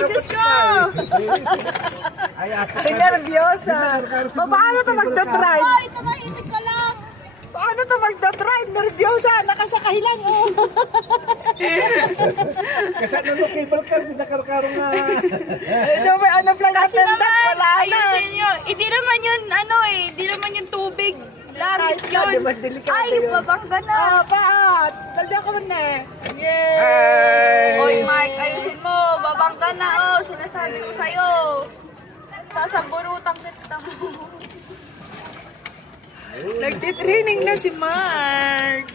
Diyos ko! Ay, ate. Ay, nervyosa. Paano to magdadrive? Ay, tumahimik ka lang! Paano to magdadrive? Nervyosa. Nakasakay lang, oh. Kasi ano cable car, di nakarkaro nga. So, may ano, flight Kasi attendant, naman, wala na. ayusin nyo. Hindi naman yun, ano eh, hindi naman yung tubig. Langit Kahit na, yun. di ba, delikado Ay, yun. babangga na. Ah, paat. Dalda ko na eh. Yay! Ay! Hoy, Mike, ayusin mo. Babangga na, oh. Sinasabi ko sa'yo. Sasaburutan kita. Nagtitraining na si Mark.